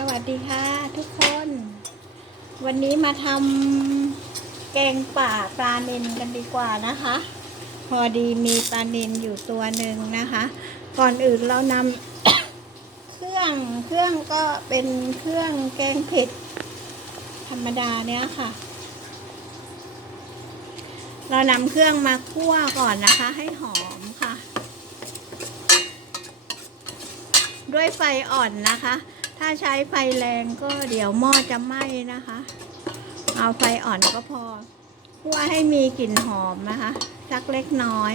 สวัสดีค่ะทุกคน วันนี้มาทำแกงป่าปลาเนินกันดีกว่านะคะ พอดีมีปลาเนินอยู่ตัวหนึ่งนะคะ ก่อนอื่นเรานำ เครื่องเครื่องก็เป็นเครื่องแกงเผ็ด ธรรมดาเนี้ยค่ะ เรานำเครื่องมาคั่วก่อนนะคะ ให้หอมค่ะ ด้วยไฟอ่อนนะคะ ถ้าใช้ไฟแรงก็เดี๋ยวหม้อจะไหม้นะคะ เอาไฟอ่อนก็พอคั่วให้มีกลิ่นหอมนะคะ สักเล็กน้อย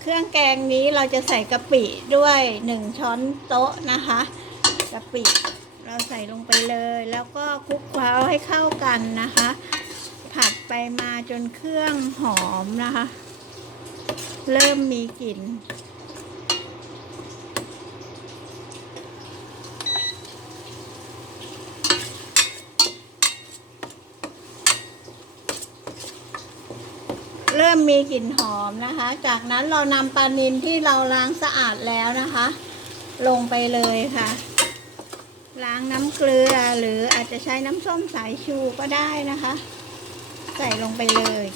เครื่องแกงนี้เราจะใส่กะปิด้วยหนึ่งช้อนโต๊ะนะคะกะปิ เราใส่ลงไปเลย แล้วก็คลุกเคล้าให้เข้ากันนะคะ ผัดไปมาจนเครื่องหอมนะคะ เริ่มมีกลิ่นเริ่มมีกลิ่นหอมนะคะ จากนั้นเรานำปลานิลที่เราล้างสะอาดแล้วนะคะ ลงไปเลยค่ะ ล้างน้ำเกลือหรืออาจจะใช้น้ำส้มสายชูก็ได้นะคะ ใส่ลงไปเลย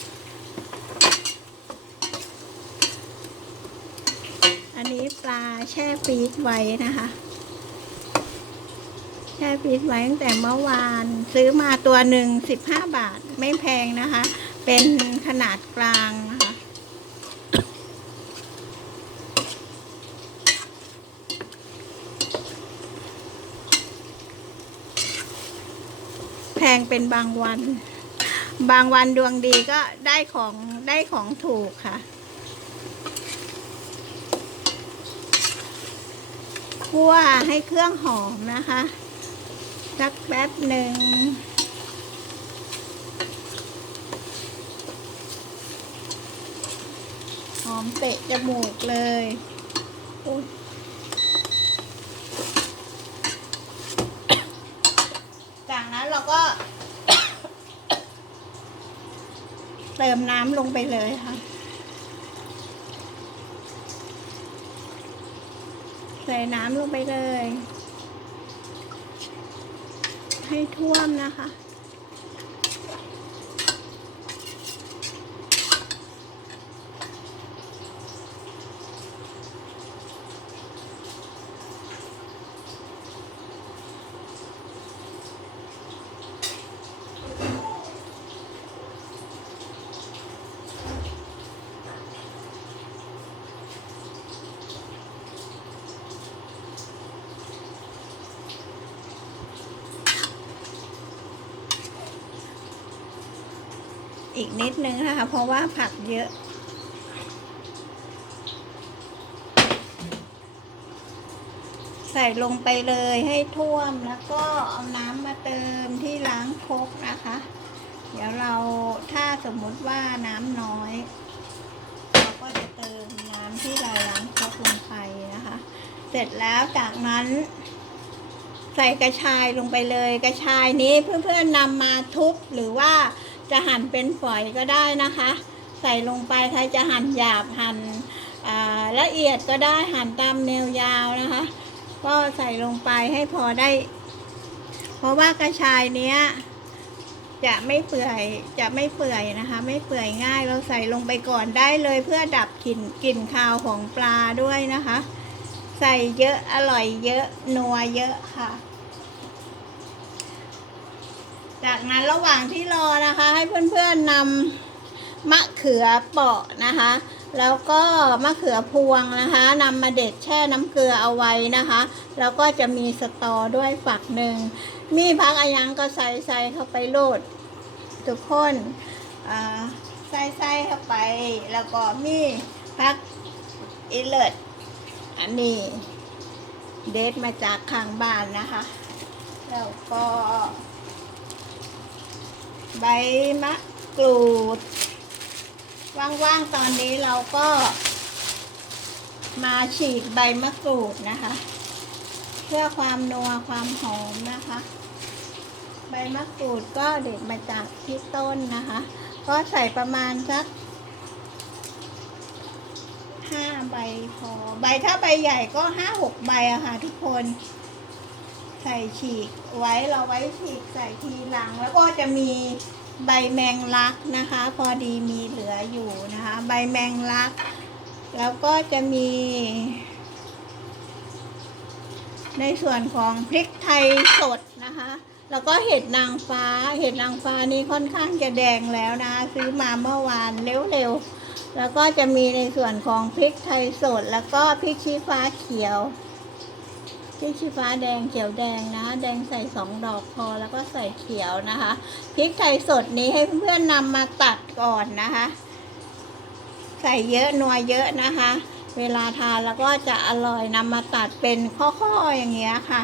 อันนี้ปลาแช่ฟรีซไว้นะคะ แช่ฟรีซไว้ตั้งแต่เมื่อวานซื้อมาตัวหนึ่งสิบห้าบาทไม่แพงนะคะ เป็นขนาดกลางนะคะ แพง เป็นบางวัน บางวันดวงดีก็ได้ของได้ของถูกค่ะ คั่วให้เครื่องหอมนะคะสักแป๊บหนึ่งหอมเตะจมูกเลยอุ๊ยจากนั้นเราก็ เติมน้ำลงไปเลยค่ะ ใส่น้ำลงไปเลย ให้ท่วมนะคะ อีกนิดนึงนะคะ เพราะว่าผักเยอะ ใส่ลงไปเลยให้ท่วมแล้วก็เอาน้ำมาเติมที่ล้างครกนะคะ เดี๋ยวเราถ้าสมมุติว่าน้ำน้อย เราก็จะเติมน้ำที่เราล้างครกลงไปนะคะ เสร็จแล้วจากนั้นใส่กระชายลงไปเลย กระชายนี้เพื่อนๆนำมาทุบหรือว่า จะหั่นเป็นฝอยก็ได้นะคะ ใส่ลงไปใครจะหั่นหยาบหั่นละเอียดก็ได้หั่นตามแนวยาวนะคะ ก็ใส่ลงไปให้พอได้ เพราะว่ากระชายเนี้ยจะไม่เปื่อยจะไม่เปื่อยนะคะ ไม่เปื่อยง่ายเราใส่ลงไปก่อนได้เลย เพื่อดับกลิ่นกลิ่นคาวของปลาด้วยนะคะ ใส่เยอะอร่อยเยอะนัวเยอะค่ะ จากนั้นระหว่างที่รอนะคะ ให้เพื่อนๆนำมะเขือเปราะนะคะ แล้วก็มะเขือพวงนะคะนำมาเด็ดแช่น้ำเกลือเอาไว้นะคะ แล้วก็จะมีสตอด้วยฝักหนึ่ง มีพักอายังก็ใส่ใส่เข้าไปโลด ทุกคนใส่ใส่เข้าไป แล้วก็มีพักอิเลิศอันนี้เด็ดมาจากข้างบ้านนะคะ แล้วก็ ใบมะกรูด ว่างๆตอนนี้เราก็ มาฉีกใบมะกรูดนะคะ เพื่อความนัวความหอมนะคะ ใบมะกรูดก็เด็ดมาจากที่ต้นนะคะ ก็ใส่ประมาณสักห้าใบพอ ใบถ้าใบใหญ่ก็ห้าหกใบอะค่ะทุกคน ใส่ฉีกไว้เราไว้ฉีกใส่ทีหลัง แล้วก็จะมีใบแมงลักนะคะ พอดีมีเหลืออยู่นะคะ ใบแมงลัก แล้วก็จะมี ในส่วนของพริกไทยสดนะคะ แล้วก็เห็ดนางฟ้าเห็ดนางฟ้านี่ค่อนข้างจะแดงแล้วนะซื้อมาเมื่อวานเร็วๆแล้วก็จะมีในส่วนของพริกไทยสด แล้วก็พริกชี้ฟ้าเขียว พริกชี้ฟ้าแดงเขียวแดงนะ แดงใส่สองดอกพอแล้วก็ใส่เขียวนะคะพริกไทยสดนี้ให้เพื่อนๆนำมาตัดก่อนนะคะ ใส่เยอะนัวเยอะนะคะ เวลาทานแล้วก็จะอร่อยนำมาตัดเป็นข้อๆอย่างเงี้ยค่ะ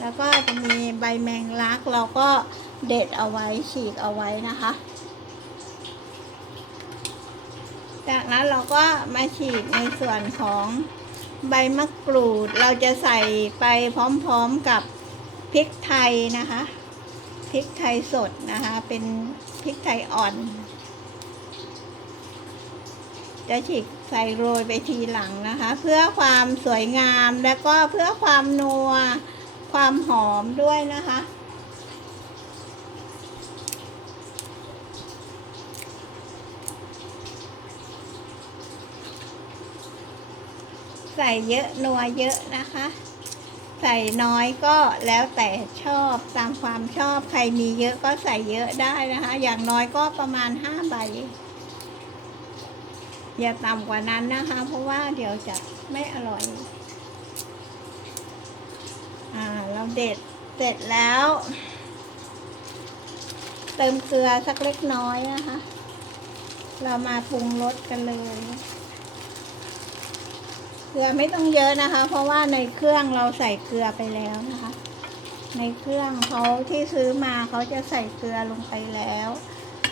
แล้วก็จะมีใบแมงลักเราก็เด็ดเอาไว้ฉีกเอาไว้นะคะ จากนั้นเราก็มาฉีกในส่วนของ ใบมะกรูดเราจะใส่ไปพร้อมๆกับพริกไทยนะคะพริกไทยสดนะคะ เป็นพริกไทยอ่อน จะฉีกใส่โรยไปทีหลังนะคะ เพื่อความสวยงามและก็เพื่อความนัว ความหอมด้วยนะคะ ใส่เยอะนัวเยอะนะคะ ใส่น้อยก็แล้วแต่ชอบตามความชอบใครมีเยอะก็ใส่เยอะได้นะคะ อย่างน้อยก็ประมาณห้าใบ อย่าต่ำกว่านั้นนะคะ เพราะว่าเดี๋ยวจะไม่อร่อย อ่าเราเด็ดเสร็จแล้ว เติมเกลือสักเล็กน้อยนะคะ เรามาปรุงรสกันเลย เกลือไม่ต้องเยอะนะคะ เพราะว่าในเครื่องเราใส่เกลือไปแล้วนะคะ ในเครื่องเขาที่ซื้อมาเขาจะใส่เกลือลงไปแล้ว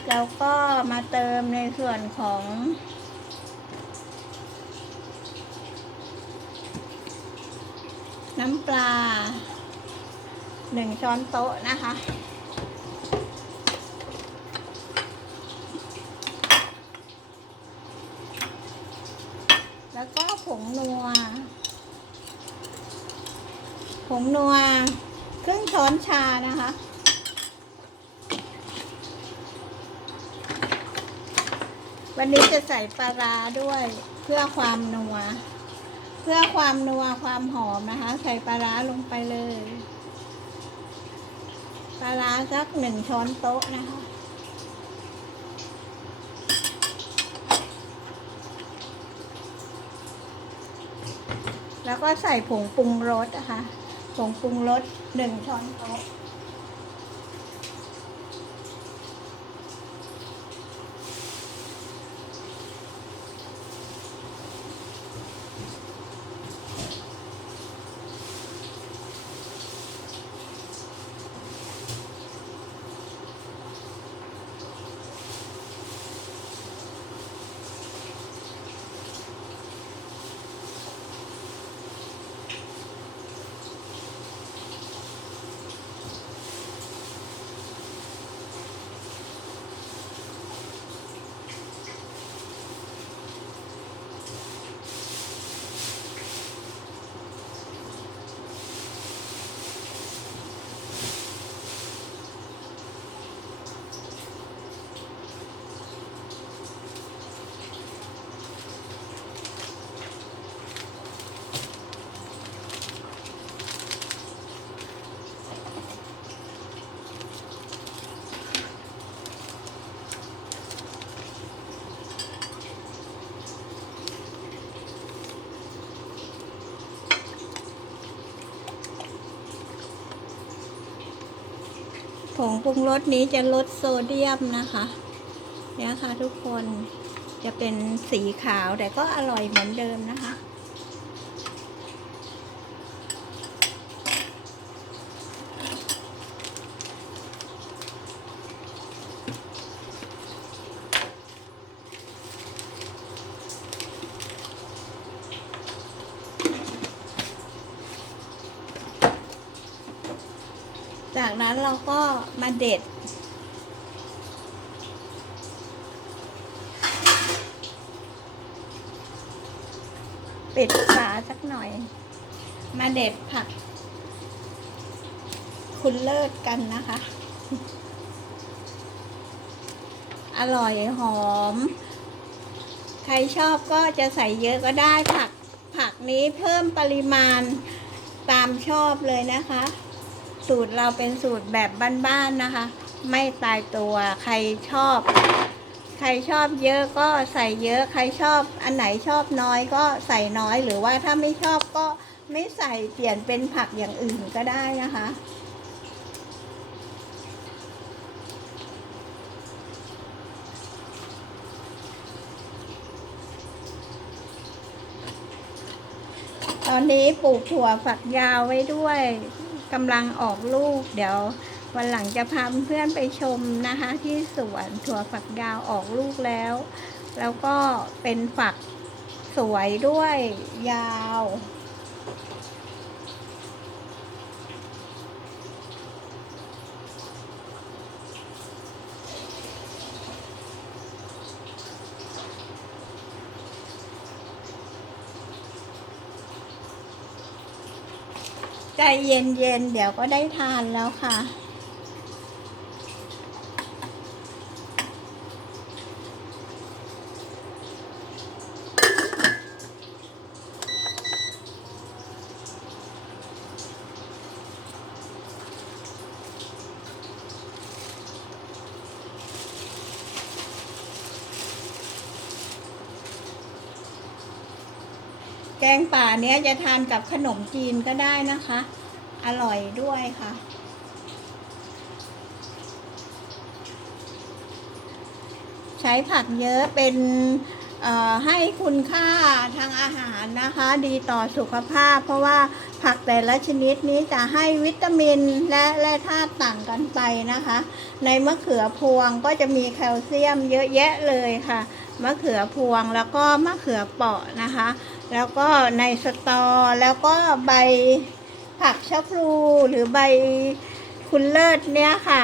แล้วก็มาเติมในส่วนของน้ำปลาหนึ่งช้อนโต๊ะนะคะ แล้วก็ผงนัว ผ งนัวครึ่งช้อนชานะคะ วันนี้จะใส่ปลาร้าด้วยเพื่อความนัว เพื่อความนัวความหอมนะคะ ใส่ปลาร้าลงไปเลยปลาร้าสักหนึ่งช้อนโต๊ะนะคะ แล้วก็ใส่ผงปรุงรสนะคะ ผงปรุงรสหนึ่งช้อนโต๊ะ งปรุงรสนี้จะลดโซเดียมนะคะเนี่ยค่ะทุกคนจะเป็นสีขาวแต่ก็อร่อยเหมือนเดิมนะคะ จากนั้นเราก็มาเด็ด ปิดฝาสักหน่อย มาเด็ดผัก คุณเลิศกันนะคะ อร่อยหอม ใครชอบก็จะใส่เยอะก็ได้ผัก ผักนี้เพิ่มปริมาณตามชอบเลยนะคะ สูตรเราเป็นสูตรแบบบ้านๆนะคะ ไม่ตายตัวใครชอบ ใครชอบเยอะก็ใส่เยอะใครชอบอันไหนชอบน้อยก็ใส่น้อยหรือว่าถ้าไม่ชอบก็ไม่ใส่เปลี่ยนเป็นผักอย่างอื่นก็ได้นะคะตอนนี้ปลูกถั่วฝักยาวไว้ด้วย กำลังออกลูก เดี๋ยววันหลังจะพาเพื่อนไปชมนะคะ ที่สวนถั่วฝักยาวออกลูกแล้ว แล้วก็เป็นฝักสวยด้วยยาว ใจเย็นๆเดี๋ยวก็ได้ทานแล้วค่ะ เนี้ยจะทานกับขนมจีนก็ได้นะคะ อร่อยด้วยค่ะ ใช้ผักเยอะเป็นให้คุณค่าทางอาหารนะคะ ดีต่อสุขภาพ เพราะว่าผักแต่ละชนิดนี้จะให้วิตามินและและธาตุต่างกันไปนะคะ ในมะเขือพวงก็จะมีแคลเซียมเยอะแยะเลยค่ะ มะเขือพวงแล้วก็มะเขือเปราะนะคะ แล้วก็ในสตอแล้วก็ใบผักชะพลูหรือใบคุณเลิศเนี่ยค่ะ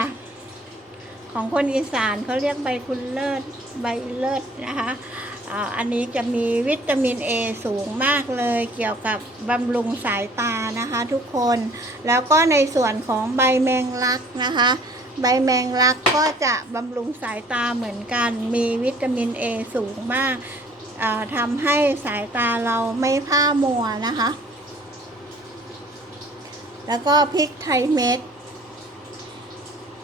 ของคนอีสานเขาเรียกใบคุณเลิศใบเลิศนะคะอันนี้จะมีวิตามินเอสูงมากเลย เกี่ยวกับบำรุงสายตานะคะทุกคน แล้วก็ในส่วนของใบแมงลักนะคะ ใบแมงลักก็จะบำรุงสายตาเหมือนกัน มีวิตามินเอสูงมาก ทำให้สายตาเราไม่ผ้ามัวนะคะ แล้วก็พริกไทยเม็ด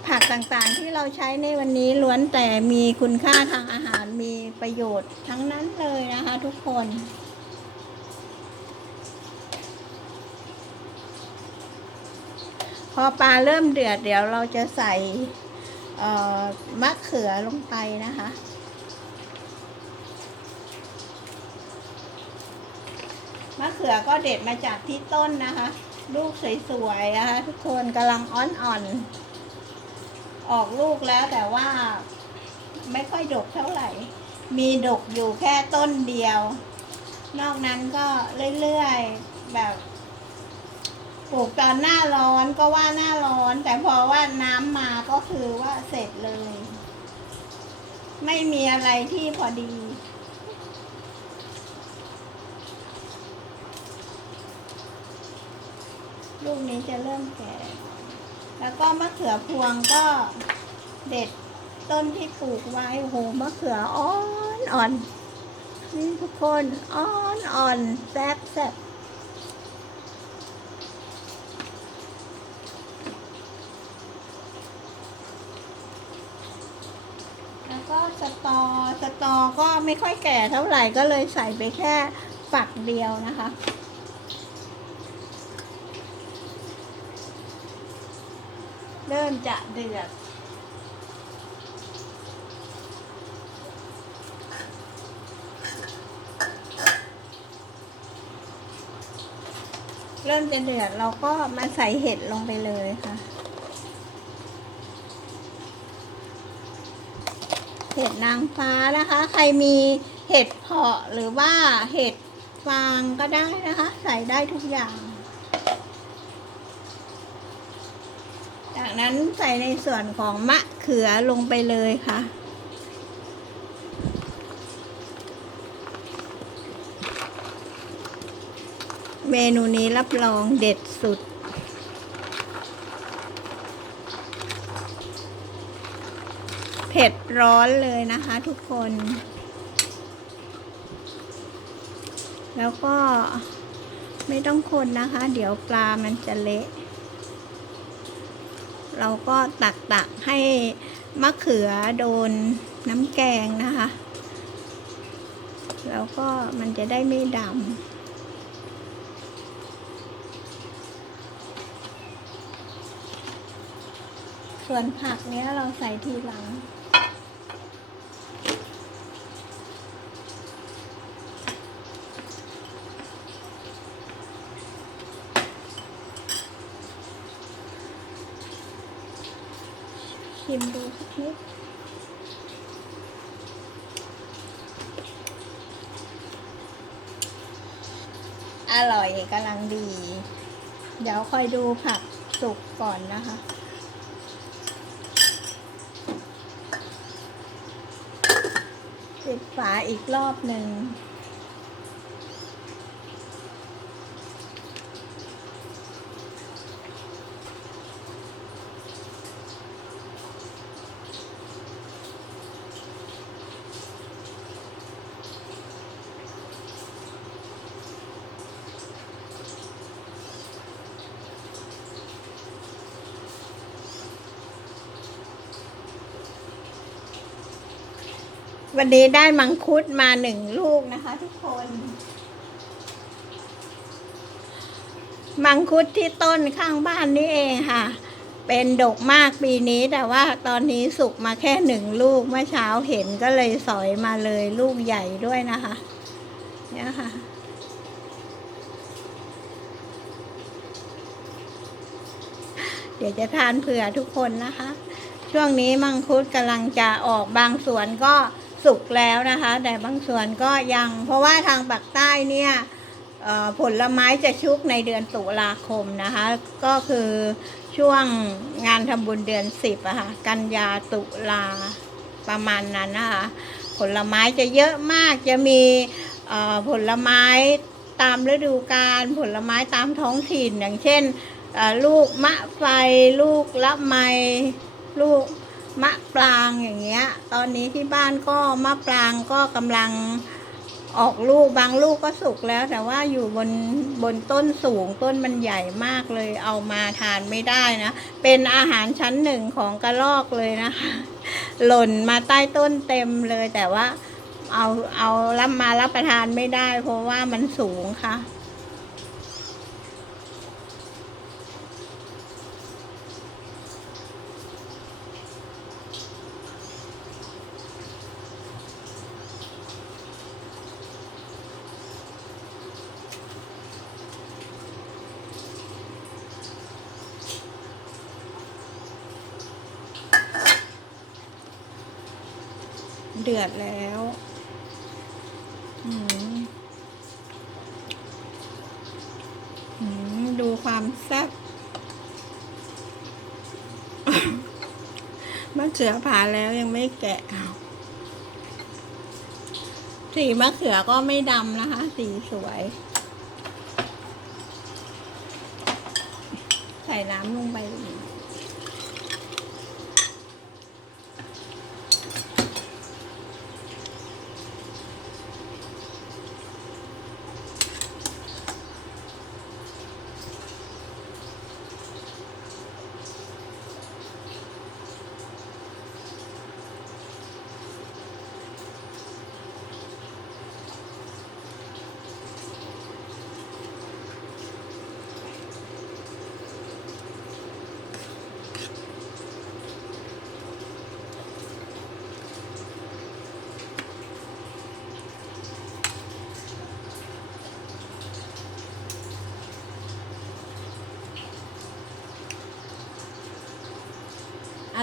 ผักต่างๆที่เราใช้ในวันนี้ล้วนแต่มีคุณค่าทางอาหารมีประโยชน์ทั้งนั้นเลยนะคะทุกคนพอปลาเริ่มเดือดเดี๋ยวเราจะใส่มะเขือลงไปนะคะ มะเขือก็เด็ดมาจากที่ต้นนะคะ ลูกสวยๆนะคะ ทุกคนกำลังอ่อนๆออกลูกแล้วแต่ว่าไม่ค่อยดกเท่าไหร่ มีดกอยู่แค่ต้นเดียว นอกนั้นก็เรื่อยๆแบบปลูกตอนหน้าร้อนก็ว่าหน้าร้อน แต่พอว่าน้ำมาก็คือว่าเสร็จเลย ไม่มีอะไรที่พอดี ลูกนี้จะเริ่มแก่ แล้วก็มะเขือพวงก็เด็ดต้นที่ปลูกไว้โอ้โหมะเขืออ่อนอ่อนนี่ทุกคนอ่อนอ่อนแซ่บแซ่บแล้วก็สตอสตอก็ไม่ค่อยแก่เท่าไหร่ก็เลยใส่ไปแค่ฝักเดียวนะคะ เริ่มจะเดือด เริ่มจะเดือดเราก็มาใส่เห็ดลงไปเลยค่ะ เห็ดนางฟ้านะคะ ใครมีเห็ดเพาะหรือว่าเห็ดฟางก็ได้นะคะ ใส่ได้ทุกอย่าง จาก จาก นั้นใส่ในส่วนของมะเขือลงไปเลยค่ะ เมนูนี้รับรองเด็ดสุดเผ็ดร้อนเลยนะคะทุกคน แล้วก็ไม่ต้องคนนะคะ เดี๋ยวปลามันจะเละ เราก็ตักตักให้มะเขือโดนน้ำแกงนะคะ แล้วก็มันจะได้ไม่ดำส่วนผักเนี้ยเราใส่ทีหลัง ชิมดูสักนิดอร่อยกำลังดี เดี๋ยวคอยดูผักสุกก่อนนะคะ ปิดฝาอีกรอบหนึ่ง วันนี้ได้มังคุดมาหนึ่งลูกนะคะ ทุกคน มังคุดที่ต้นข้างบ้านนี่เองค่ะ เป็นดกมากปีนี้แต่ว่าตอนนี้สุกมาแค่หนึ่งลูกเมื่อเช้าเห็นก็เลยสอยมาเลยลูกใหญ่ด้วยนะคะ เนี่ยค่ะเดี๋ยวจะทานเผื่อทุกคนนะคะ ช่วงนี้มังคุดกำลังจะออกบางส่วนก็ สุกแล้วนะคะ แต่บางส่วนก็ยังเพราะว่าทางปากใต้เนี่ยผลไม้จะชุกในเดือนตุลาคมนะคะ ก็คือช่วงงานทำบุญเดือนสิบอะค่ะกันยาตุลาประมาณนั้นนะคะผลไม้จะเยอะมากจะมีผลไม้ตามฤดูกาลผลไม้ตามท้องถิ่นอย่างเช่นลูกมะไฟลูกละไมลูก มะปรางอย่างเงี้ย ตอนนี้ที่บ้านก็มะปรางก็กำลังออกลูกบางลูกก็สุกแล้ว แต่ว่าอยู่บนบนต้นสูงต้นมันใหญ่มากเลย เอามาทานไม่ได้นะ เป็นอาหารชั้นหนึ่งของกระรอกเลยนะคะ หล่นมาใต้ต้นเต็มเลยแต่ว่าเอาเอารับมารับประทานไม่ได้ เพราะว่ามันสูงค่ะ เดือดแล้วอืมอืมดูความแซ่บมะเขือผ่าแล้วยังไม่แกะ สีมะเขือก็ไม่ดำนะคะ สีสวย ใส่น้ำลงไปอีก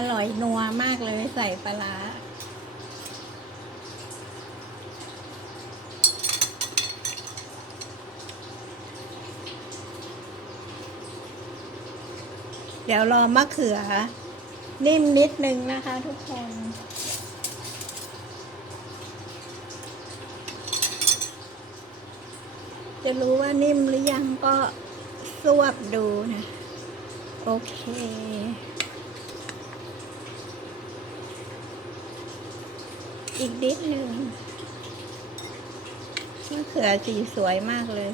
อร่อยนัวมากเลยใส่ปลาเดี๋ยวรอมะเขือ นิ่มนิดนึงนะคะทุกคนจะรู้ว่านิ่มหรือยังก็สวบดูนะ โอเค อีกนิดหนึ่งมะเขือสีสวยมากเลย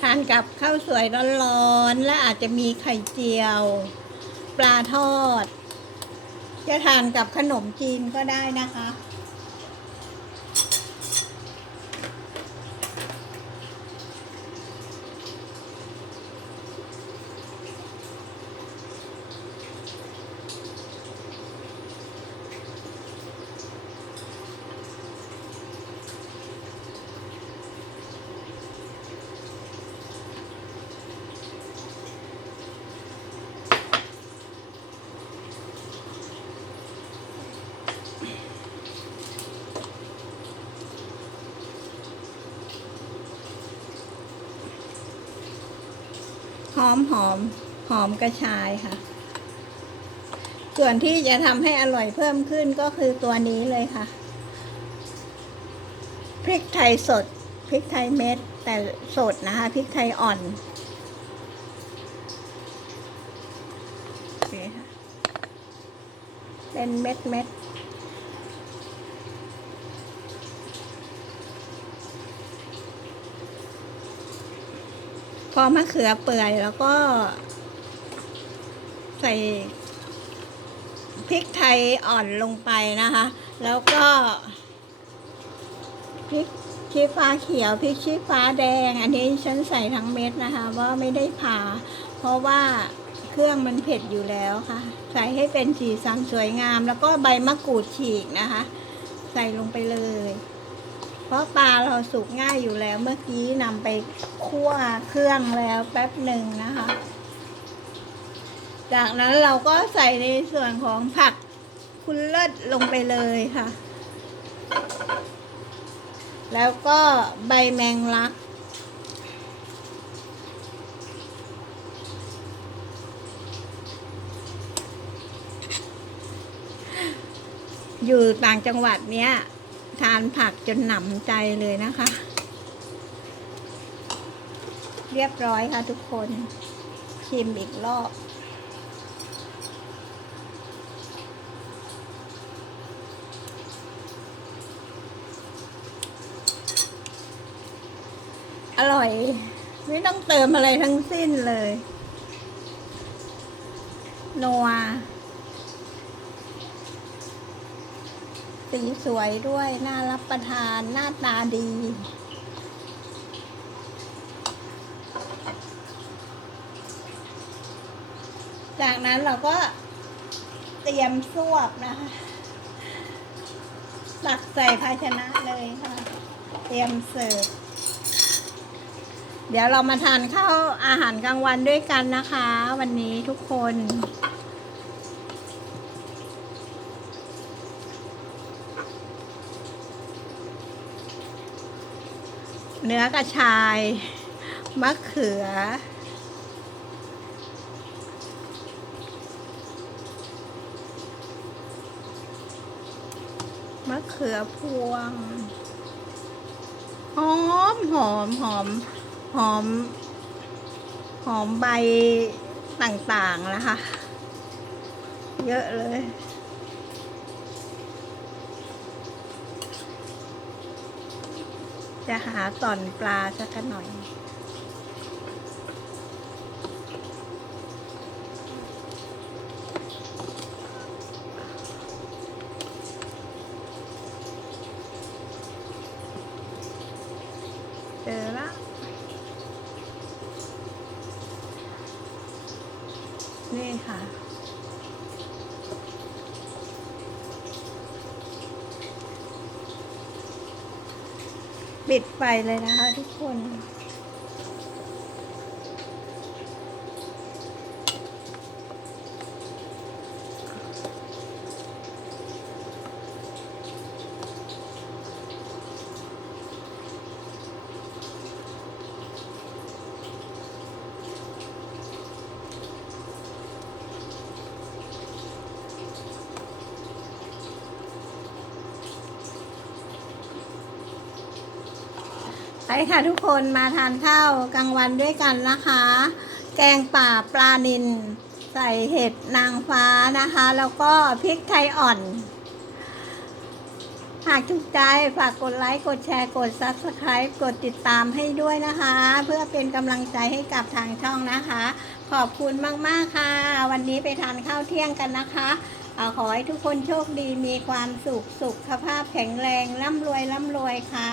ทานกับข้าวสวยร้อนๆ และอาจจะมีไข่เจียว ปลาทอด จะทานกับขนมจีนก็ได้นะคะ อมหอมหอมกระชายค่ะ ส่วนที่จะทำให้อร่อยเพิ่มขึ้นก็คือตัวนี้เลยค่ะ พริกไทยสด พริกไทยเม็ด แต่สดนะคะ พริกไทยอ่อนนี่ค่ะเป็นเม็ดเม็ด พ อมะเขือเปื่อยแล้วก็ ใส่พริกไทยอ่อนลงไปนะคะ แล้วก็พริกชี้ฟ้าเขียวพริกชี้ฟ้าแดง อันนี้ฉันใส่ทั้งเม็ดนะคะว่าไม่ได้ผ่า เพราะว่าเครื่องมันเผ็ดอยู่แล้วค่ะ ใส่ให้เป็นสีสันสวยงาม แล้วก็ใบมะกรูดฉีกนะคะ ใส่ลงไปเลย เพราะปลาเราสุกง่ายอยู่แล้วเมื่อกี้นำไปคั่วเครื่องแล้วแป๊บหนึ่งนะคะ จากนั้นเราก็ใส่ในส่วนของผักคุณเลิศลงไปเลยค่ะ แล้วก็ใบแมงลักอยู่ต่างจังหวัดเนี้ย ทานผักจนหนำใจเลยนะคะ เรียบร้อยค่ะทุกคนชิมอีกรอบอร่อย ไม่ต้องเติมอะไรทั้งสิ้นเลย นัว สีสวยด้วย น่ารับประทาน หน้าตาดี จากนั้นเราก็เตรียมซวบนะคะตักใส่ภาชนะเลยค่ะ เตรียมเสิร์ฟ เดี๋ยวเรามาทานข้าวอาหารกลางวันด้วยกันนะคะ วันนี้ทุกคน เนื้อกระชาย มะเขือ มะเขือพวง หอมหอมหอมหอม หอมใบต่างๆนะคะ เยอะเลย จะหาต่อนปลาสักหน่อย เจอละ นี่ค่ะ ปิดไฟ เลยนะคะทุกคน ค่ะทุกคนมาทานข้าวกลางวันด้วยกันนะคะ แกงป่าปลานิลใส่เห็ดนางฟ้านะคะ แล้วก็พริกไทยอ่อน หากถูกใจฝากกดไลค์ กดแชร์กด Subscribe กดติดตามให้ด้วยนะคะ เพื่อเป็นกำลังใจให้กับทางช่องนะคะ ขอบคุณมาก ๆ ค่ะ วันนี้ไปทานข้าวเที่ยงกันนะคะขอให้ทุกคนโชคดีมีความสุข สุขภาพแข็งแรง ร่ำรวย ร่ำรวยค่ะ